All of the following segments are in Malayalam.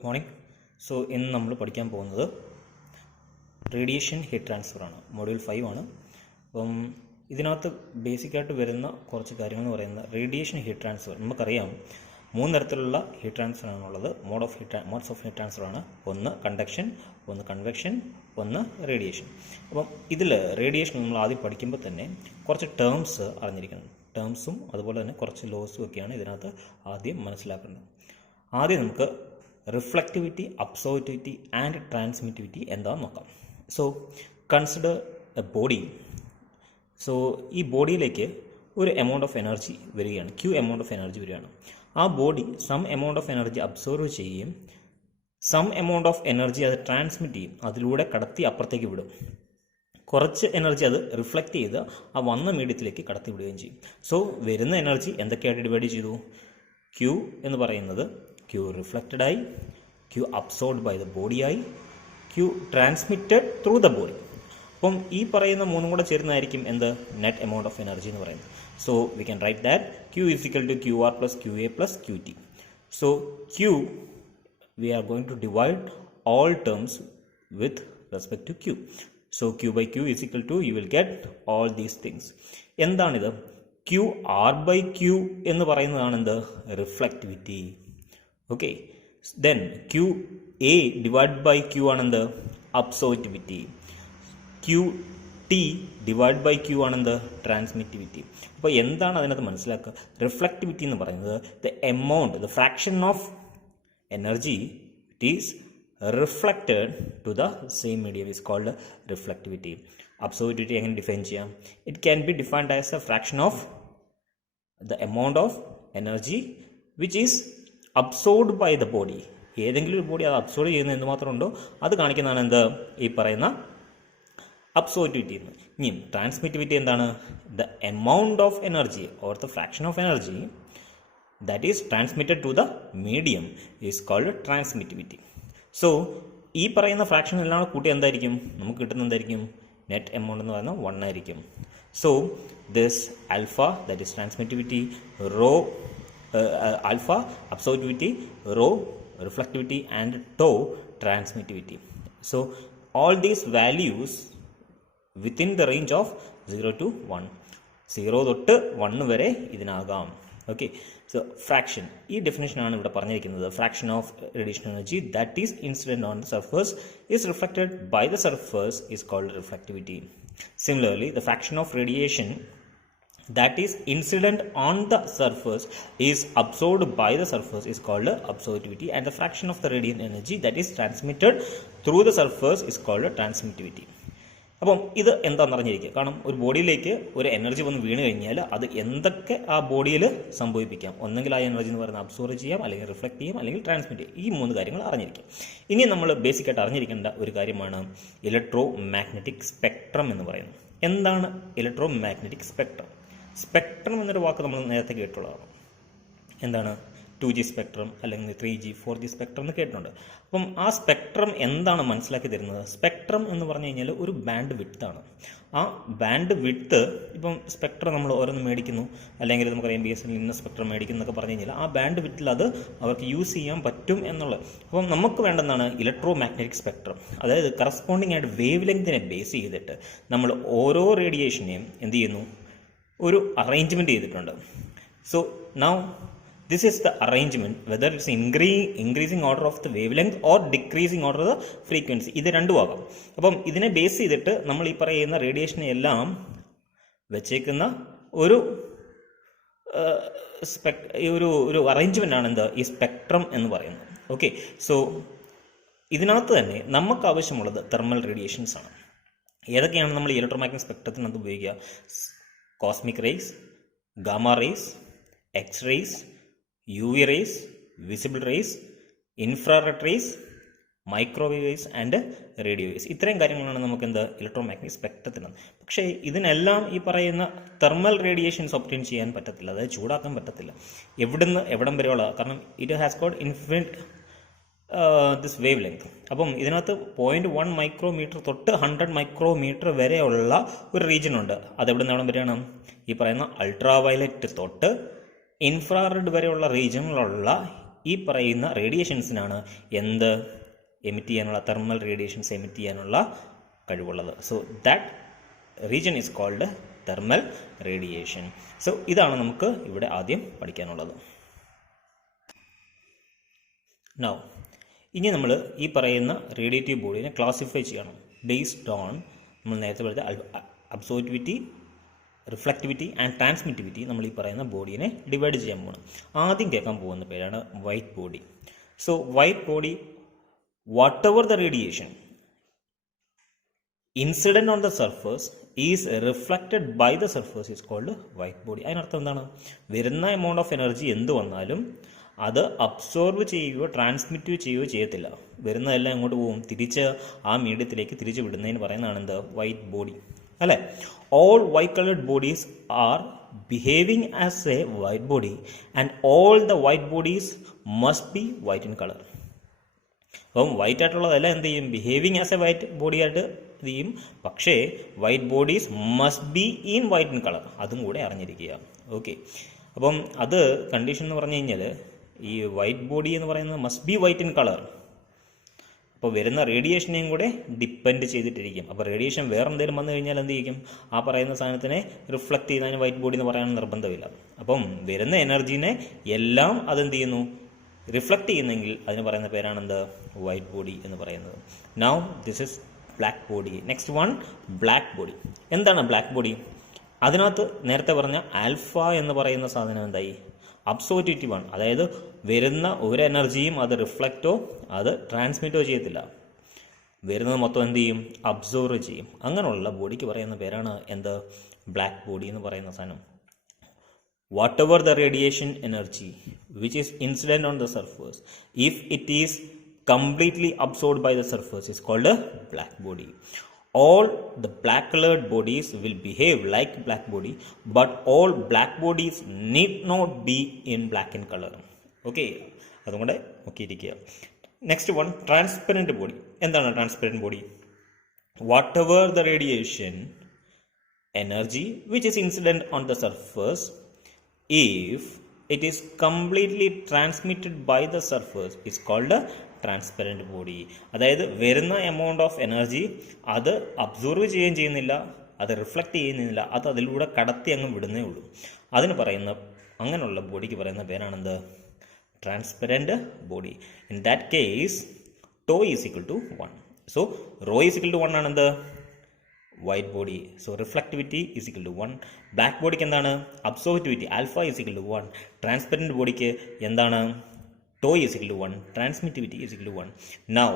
Good morning. സോ ഇന്ന് നമ്മൾ പഠിക്കാൻ പോകുന്നത് റേഡിയേഷൻ ഹീറ്റ് ട്രാൻസ്ഫർ ആണ്. മൊഡ്യൂൾ 5 ആണ്. അപ്പം ഇതിനകത്ത് ബേസിക്കായിട്ട് വരുന്ന കുറച്ച് കാര്യങ്ങൾ എന്ന് പറയുന്നത് റേഡിയേഷൻ ഹീറ്റ് ട്രാൻസ്ഫർ. നമുക്കറിയാം 3 തരത്തിലുള്ള ഹീറ്റ് ട്രാൻസ്ഫർ ആണുള്ളത്. മോഡ്സ് ഓഫ് ഹീറ്റ് ട്രാൻസ്ഫർ ആണ്. ഒന്ന് കണ്ടക്ഷൻ, ഒന്ന് കൺവെക്ഷൻ, ഒന്ന് റേഡിയേഷൻ. അപ്പം ഇതിൽ റേഡിയേഷൻ നമ്മൾ ആദ്യം പഠിക്കുമ്പോൾ തന്നെ കുറച്ച് ടേംസ് അറിഞ്ഞിരിക്കണം. ടേംസും അതുപോലെ തന്നെ കുറച്ച് ലോസും ഒക്കെയാണ് ഇതിനകത്ത് ആദ്യം മനസ്സിലാക്കേണ്ടത്. ആദ്യം നമുക്ക് റിഫ്ലക്റ്റിവിറ്റി, അബ്സോർപ്റ്റിവിറ്റി ആൻഡ് ട്രാൻസ്മിറ്റിവിറ്റി എന്താണെന്ന് നോക്കാം. So consider a body. So ഈ ബോഡിയിലേക്ക് ഒരു എമൗണ്ട് ഓഫ് എനർജി വരികയാണ്, ക്യൂ എമൗണ്ട് ഓഫ് എനർജി വരികയാണ്. ആ body some amount of energy absorb ചെയ്യുകയും സം എമൗണ്ട് ഓഫ് എനർജി അത് ട്രാൻസ്മിറ്റ് ചെയ്യും, അതിലൂടെ കടത്തി അപ്പുറത്തേക്ക് വിടും. കുറച്ച് എനർജി അത് റിഫ്ലക്റ്റ് ചെയ്ത് ആ വന്ന മീഡിയത്തിലേക്ക് കടത്തി വിടുകയും ചെയ്യും. സോ വരുന്ന എനർജി എന്തൊക്കെയായിട്ട് ഡിവൈഡ് ചെയ്തു? ക്യൂ എന്ന് പറയുന്നത് ക്യൂ റിഫ്ലക്റ്റഡ് ആയി, Q absorbed by the body ആയി, Q transmitted through the body. അപ്പം ഈ പറയുന്ന മൂന്നും കൂടെ ചേരുന്നതായിരിക്കും എന്ത്? നെറ്റ് എമൗണ്ട് ഓഫ് എനർജി എന്ന് പറയുന്നത്. So we can write that Q is equal to Q R plus Q A plus Q T. So Q we are going to divide all terms with respect to q. So q by q is equal to, you will get all these things. എന്താണിത്? q r by q എന്ന് പറയുന്നതാണ് എന്ത്? Reflectivity. Okay, then q a divide by q ആണെന്ത്? Absorptivity. q t divide by q ആണെന്ത്? ട്രാൻസ്മിറ്റിവിറ്റി. അപ്പോൾ എന്താണ് അതിനകത്ത് മനസ്സിലാക്കുക? റിഫ്ലക്റ്റിവിറ്റി എന്ന് പറയുന്നത് the amount, the fraction of energy it is reflected to the same medium is called reflectivity. Absorptivity എങ്ങനെ ഡിഫൈൻ ചെയ്യാം? It can be defined as a fraction of the amount of energy which is absorbed by the body. ഏതെങ്കിലും ഒരു ബോഡി അത് അബ്സോർബ് ചെയ്യുന്ന എന്തുമാത്രമുണ്ടോ അത് കാണിക്കുന്നതാണ് എന്ത്? ഈ പറയുന്ന അബ്സോർപ്റ്റിവിറ്റി എന്ന്. ഇനി ട്രാൻസ്മിറ്റിവിറ്റി എന്താണ്? The amount of energy or the fraction of energy that is transmitted to the medium is called transmittivity. So ഈ പറയുന്ന ഫ്രാക്ഷൻ എല്ലാം കൂട്ടി എന്തായിരിക്കും നമുക്ക് കിട്ടുന്ന? എന്തായിരിക്കും? നെറ്റ് എമൗണ്ട് എന്ന് പറയുന്നത് 1 ആയിരിക്കും. So this alpha, that is transmittivity, rho alpha absorptivity, rho reflectivity and tau transmittivity. So all these values within the range of 0 to 1. 0 തൊട്ട് 1 വരെ ഇതിനാകാം. ഓക്കെ, സോ ഫ്രാക്ഷൻ, ഈ ഡെഫിനേഷനാണ് ഇവിടെ പറഞ്ഞിരിക്കുന്നത്. Fraction of radiation energy that is incident on the surface is reflected by the surface is called reflectivity. Similarly the fraction of radiation that is incident on the surface is absorbed by the surface is called absorptivity, and the fraction of the radiant energy that is transmitted through the surface is called transmittivity. അപ്പം ഇത് എന്താണെന്ന് അറിഞ്ഞിരിക്കുക. കാരണം ഒരു ബോഡിയിലേക്ക് ഒരു എനർജി വന്ന് വീണ് കഴിഞ്ഞാൽ അത് എന്തൊക്കെ ആ ബോഡിയിൽ സംഭവിപ്പിക്കാം. ഒന്നെങ്കിൽ ആ എനർജി എന്ന് പറയുന്നത് അബ്സോർബ് ചെയ്യാം, അല്ലെങ്കിൽ റിഫ്ലക്ട് ചെയ്യാം, അല്ലെങ്കിൽ ട്രാൻസ്മിറ്റ് ചെയ്യാം. ഈ 3 കാര്യങ്ങൾ അറിഞ്ഞിരിക്കും. ഇനി നമ്മൾ ബേസിക്കായിട്ട് അറിഞ്ഞിരിക്കേണ്ട ഒരു കാര്യമാണ് ഇലക്ട്രോ മാഗ്നറ്റിക് സ്പെക്ട്രം എന്ന് പറയുന്നത്. എന്താണ് ഇലക്ട്രോ മാഗ്നറ്റിക് സ്പെക്ട്രം? സ്പെക്ട്രം എന്നൊരു വാക്ക് നമ്മൾ നേരത്തെ കേട്ടുള്ളതാണ്. എന്താണ്? 2G സ്പെക്ട്രം അല്ലെങ്കിൽ 3G 4G സ്പെക്ട്രം എന്ന് കേട്ടിട്ടുണ്ട്. അപ്പം ആ സ്പെക്ട്രം എന്താണ് മനസ്സിലാക്കി തരുന്നത്? സ്പെക്ട്രം എന്ന് പറഞ്ഞു കഴിഞ്ഞാൽ ഒരു ബാൻഡ് വിഡ്ത്താണ്. ആ ബാൻഡ് വിഡ്ത്ത്, ഇപ്പം സ്പെക്ട്രം നമ്മൾ ഓരോന്ന് മേടിക്കുന്നു, അല്ലെങ്കിൽ നമുക്കറിയാം BSNL ഇന്ന സ്പെക്ട്രം മേടിക്കുന്നു എന്നൊക്കെ പറഞ്ഞു കഴിഞ്ഞാൽ ആ ബാൻഡ് വിഡ്ത്തിൽ അത് അവർക്ക് യൂസ് ചെയ്യാൻ പറ്റും എന്നുള്ളത്. അപ്പം നമുക്ക് വേണ്ടതാണ് ഇലക്ട്രോ മാഗ്നറ്റിക് സ്പെക്ട്രം. അതായത് കറസ്പോണ്ടിങ് ആയിട്ട് വേവ് ലെങ്തിനെ ബേസ് ചെയ്തിട്ട് നമ്മൾ ഓരോ റേഡിയേഷനെയും എന്ത് ചെയ്യുന്നു? ഒരു അറേഞ്ച്മെൻറ്റ് ചെയ്തിട്ടുണ്ട്. So now this is the arrangement, whether it's increasing order of the wavelength or decreasing order of the frequency. ഇത് രണ്ടും ആകാം. അപ്പം ഇതിനെ ബേസ് ചെയ്തിട്ട് നമ്മൾ ഈ പറയുന്ന റേഡിയേഷനെ എല്ലാം വെച്ചേക്കുന്ന ഒരു ഒരു അറേഞ്ച്മെൻ്റ് ആണ് എന്ത്? ഈ സ്പെക്ട്രം എന്ന് പറയുന്നത്. ഓക്കെ, സോ ഇതിനകത്ത് തന്നെ നമുക്ക് ആവശ്യമുള്ളത് തെർമൽ റേഡിയേഷൻസ് ആണ്. ഏതൊക്കെയാണ് നമ്മൾ ഇലക്ട്രോമാഗ്നറ്റിക് സ്പെക്ട്രത്തിനകത്ത് ഉപയോഗിക്കുക? Cosmic rays, gamma rays, X rays, UV rays, visible rays, infrared rays, microwave rays and radio rays. ഇത്രയും കാര്യങ്ങളാണ് നമുക്ക് എന്താ ഇലക്ട്രോമാഗ്നറ്റിക് സ്പെക്ട്രത്തിനാണ്. പക്ഷേ ഇതിനെല്ലാം ഈ പറയുന്ന തെർമൽ റേഡിയേഷൻസ് ഒബ്റ്റെയിൻ ചെയ്യാൻ പറ്റത്തില്ല, അതായത് ചൂടാക്കാൻ പറ്റത്തില്ല. എവിടുന്ന് എവിടം വരെയുള്ള, കാരണം it has got infinite this wave length. അപ്പം ഇതിനകത്ത് 0.1 മൈക്രോമീറ്റർ തൊട്ട് 100 മൈക്രോമീറ്റർ വരെയുള്ള ഒരു റീജിയൻ ഉണ്ട്. അതെവിടെ നിന്ന് എവിടം വരെയാണ്? ഈ പറയുന്ന അൾട്രാ വയലറ്റ് തൊട്ട് ഇൻഫ്രാറെഡ് വരെയുള്ള റീജിയനിലുള്ള ഈ പറയുന്ന റേഡിയേഷൻസിനാണ് എന്ത് എമിറ്റ് ചെയ്യാനുള്ള, തെർമൽ റേഡിയേഷൻസ് എമിറ്റ് ചെയ്യാനുള്ള കഴിവുള്ളത്. So that region is called thermal radiation. So ഇതാണ് നമുക്ക് ഇവിടെ ആദ്യം പഠിക്കാനുള്ളത്. നൗ ഇനി നമ്മൾ ഈ പറയുന്ന റേഡിയേറ്റീവ് ബോഡിനെ ക്ലാസിഫൈ ചെയ്യണം ബേസ്ഡ് ഓൺ നമ്മൾ നേരത്തെ പറഞ്ഞ അബ്സോർബിവിറ്റി, റിഫ്ലക്റ്റിവിറ്റി ആൻഡ് ട്രാൻസ്മിറ്റിവിറ്റി. നമ്മൾ ഈ പറയുന്ന ബോഡീനെ ഡിവൈഡ് ചെയ്യാൻ പോകണം. ആദ്യം കേൾക്കാൻ പോകുന്ന പേരാണ് white body. So white body, whatever the radiation incident on the surface is reflected by the surface is called white body. അതിനർത്ഥം എന്താണ്? വരുന്ന എമൗണ്ട് ഓഫ് എനർജി എന്ത് വന്നാലും അത് അബ്സോർബ് ചെയ്യുകയോ ട്രാൻസ്മിറ്റ് ചെയ്യുകയോ ചെയ്യത്തില്ല. വരുന്നതെല്ലാം എങ്ങോട്ട് പോകും? തിരിച്ച് ആ മീഡിയത്തിലേക്ക് തിരിച്ചു വിടുന്നതിന് പറയുന്നതാണ് എന്ത്? വൈറ്റ് ബോഡി, അല്ലേ? All white coloured bodies are behaving as A white body and all the white bodies must be white in colour. അപ്പം വൈറ്റ് ആയിട്ടുള്ളതെല്ലാം എന്ത് ചെയ്യും? Behaving as A white body ആയിട്ട് ഇത് ചെയ്യും. പക്ഷേ white bodies must be in white in colour, അതും കൂടെ അറിഞ്ഞിരിക്കുക. ഓക്കെ, അപ്പം അത് കണ്ടീഷൻ എന്ന് പറഞ്ഞു കഴിഞ്ഞാൽ ഈ വൈറ്റ് ബോഡി എന്ന് പറയുന്നത് must be white in colour. അപ്പോൾ വരുന്ന റേഡിയേഷനെയും കൂടെ ഡിപ്പെൻഡ് ചെയ്തിട്ടിരിക്കും. അപ്പോൾ റേഡിയേഷൻ വേറെ എന്തെങ്കിലും വന്നു കഴിഞ്ഞാൽ എന്ത് ചെയ്യും? ആ പറയുന്ന സാധനത്തിനെ റിഫ്ലക്ട് ചെയ്യുന്നതിന് വൈറ്റ് ബോഡി എന്ന് പറയാൻ നിർബന്ധമില്ല. അപ്പം വരുന്ന എനർജീനെ എല്ലാം അതെന്ത് ചെയ്യുന്നു? റിഫ്ലക്ട് ചെയ്യുന്നെങ്കിൽ അതിന് പറയുന്ന പേരാണെന്ത്? വൈറ്റ് ബോഡി എന്ന് പറയുന്നത്. Now this is black body. Next one, black body. എന്താണ് ബ്ലാക്ക് ബോഡി? അതിനകത്ത് നേരത്തെ പറഞ്ഞ ആൽഫ എന്ന് പറയുന്ന സാധനം എന്തായി? അബ്സോർബിറ്റീവ് ആണ്. അതായത് വരുന്ന ഒരു എനർജിയും അത് റിഫ്ലക്റ്റോ അത് ട്രാൻസ്മിറ്റോ ചെയ്യത്തില്ല. വരുന്നത് മൊത്തം എന്ത് ചെയ്യും? അബ്സോർവ് ചെയ്യും. അങ്ങനെയുള്ള ബോഡിക്ക് പറയുന്ന പേരാണ് എന്ത്? ബ്ലാക്ക് ബോഡി എന്ന് പറയുന്ന സാധനം. Whatever the radiation energy which is incident on the surface, if it is completely absorbed by the surface, is called a black body. All the black colored bodies will behave like black body, but all black bodies need not be in black in color. Okay, അതുകൊണ്ട് നോക്കിയിരിക്കുക. Next one, transparent body. എന്താണ് transparent body? Whatever the radiation energy which is incident on the surface, if it is completely transmitted by the surface, is called a transparent body. അതായത് വരുന്ന എമൗണ്ട് ഓഫ് എനർജി അത് അബ്സോർവ് ചെയ്യുകയും ചെയ്യുന്നില്ല, അത് റിഫ്ലക്റ്റ് ചെയ്യുന്നില്ല, അത് അതിലൂടെ കടത്തി അങ്ങ് വിടുന്നേ ഉള്ളൂ. അതിന് പറയുന്ന അങ്ങനെയുള്ള ബോഡിക്ക് പറയുന്ന പേരാണെന്ത്? Transparent body. In that case tau is equal to 1. So rho is equal to 1 ആണെന്ത്? White body. So reflectivity is equal to 1. Black ബോഡിക്ക് എന്താണ്? Absorptivity alpha is equal to 1. Transparent ബോഡിക്ക് എന്താണ്? Tau is equal to 1. Transmittivity is equal to 1. Now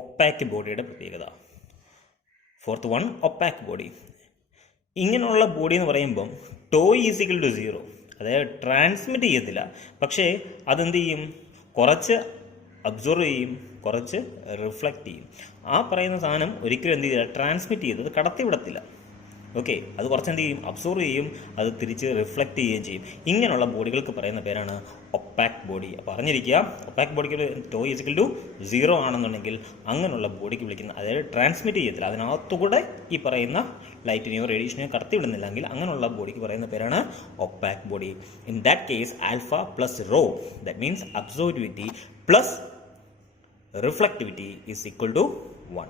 opaque ബോഡിയുടെ പ്രത്യേകത. Fourth one, opaque body. ഇങ്ങനെയുള്ള ബോഡി എന്ന് പറയുമ്പം ടോ ഈസ് ഈക്വൽ ടു 0. അതായത് ട്രാൻസ്മിറ്റ് ചെയ്യത്തില്ല, പക്ഷേ അതെന്ത് ചെയ്യും? കുറച്ച് അബ്സോർവ് ചെയ്യും, കുറച്ച് റിഫ്ലക്റ്റ് ചെയ്യും. ആ പറയുന്ന സാധനം ഒരിക്കലും എന്ത് ചെയ്യില്ല? ട്രാൻസ്മിറ്റ് ചെയ്തത് കടത്തി വിടത്തില്ല. ഓക്കെ, അത് കുറച്ച് എന്ത് ചെയ്യും? അബ്സോർവ് ചെയ്യും, അത് തിരിച്ച് റിഫ്ലക്റ്റ് ചെയ്യുകയും ചെയ്യും. ഇങ്ങനെയുള്ള ബോഡികൾക്ക് പറയുന്ന പേരാണ് ഒപ്പാക്ക് ബോഡി. അപ്പോൾ അറിഞ്ഞിരിക്കുക, ഒപ്പാക്ക് ബോഡിക്ക് ടോ ഈസിക്കൽ ടു 0 ആണെന്നുണ്ടെങ്കിൽ അങ്ങനെയുള്ള ബോഡിക്ക് വിളിക്കുന്ന, അതായത് ട്രാൻസ്മിറ്റ് ചെയ്യത്തില്ല, അതിനകത്തുകൂടെ ഈ പറയുന്ന ലൈറ്റിനെയോ റേഡിയേഷനെയോ കടത്തി വിടുന്നില്ലെങ്കിൽ അങ്ങനെയുള്ള ബോഡിക്ക് പറയുന്ന പേരാണ് opaque body. In that case alpha plus rho, that means absorptivity plus reflectivity is equal to 1.